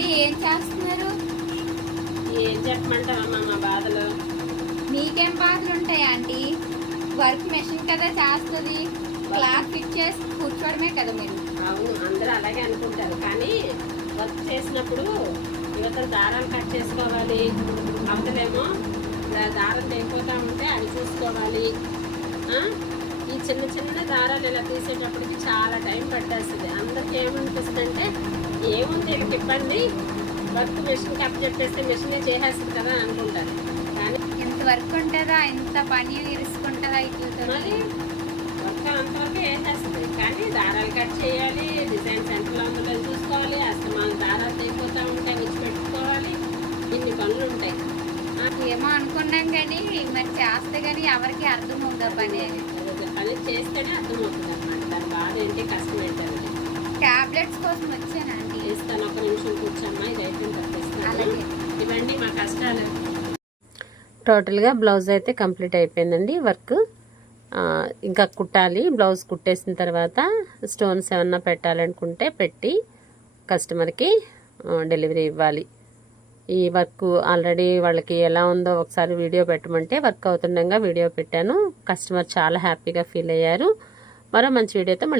ఏంటి ఏం చేస్తున్నారు? ఏం చెప్పమంటావమ్మా మా బాధలు? మీకేం బాధలు ఉంటాయి ఆంటీ? వర్క్ మెషిన్ కదా చేస్తుంది, క్లాత్ ఫిట్ చేసి కూర్చోవడమే కదా మీరు. అవును, అందరూ అలాగే అనుకుంటారు. కానీ వర్క్ చేసినప్పుడు యువతలు దారాలు కట్ చేసుకోవాలి, అవతలేమో దారం తెగిపోతూ ఉంటే అవి చూసుకోవాలి. ఈ చిన్న చిన్న దారాలు ఇలా తీసేటప్పటికి చాలా టైం పట్టేస్తుంది. అందరికి ఏమనిపిస్తుంది అంటే ఏముంది వీళ్ళకి ఇబ్బంది, వర్క్ మెషిన్కి అప్పు చెప్పేస్తే మెషినే చేసేస్తుంది కదా అని అనుకుంటారు. కానీ ఇంత వర్క్ ఉంటుందా, ఇంత పని ఇరుసుకుంటుందా ఇట్లా? మరి వర్క్ అంతవరకు వేసేస్తుంది. కానీ దారాలు కట్ చేయాలి, డిజైన్ సెంటర్లో ఉందో చూసుకోవాలి, అస్తమానం దారాలు తెగిపోతూ ఉంటే విడిచిపెట్టుకోవాలి, ఇన్ని పనులు ఉంటాయి. ఏమో అనుకున్నాం కానీ మరి చేస్తే కానీ ఎవరికి అర్థం అవుతుందా పని అని. పని చేస్తేనే అర్థమవుతుంది అన్నమాట దాని బాధ ఏంటి, కష్టం ఏంటంటే. టాబ్లెట్స్ కోసం వచ్చానండి. ఇస్తాను, ఒక నిమిషం కూర్చోమ్మా, ఇది అయిపోయిన తర్వాత ఇస్తాను. అలాగే ఇవ్వండి మా కష్టాలు. టోటల్గా బ్లౌజ్ అయితే కంప్లీట్ అయిపోయిందండి వర్క్. ఇంకా కుట్టాలి. బ్లౌజ్ కుట్టేసిన తర్వాత స్టోన్స్ ఏమన్నా పెట్టాలనుకుంటే పెట్టి కస్టమర్కి డెలివరీ ఇవ్వాలి. ఈ వర్క్ ఆల్రెడీ వాళ్ళకి ఎలా ఉందో ఒకసారి వీడియో పెట్టమంటే వర్క్ అవుతుండగా వీడియో పెట్టాను. కస్టమర్ చాలా హ్యాపీగా ఫీల్ అయ్యారు. మరో మంచి వీడియోతో మళ్ళీ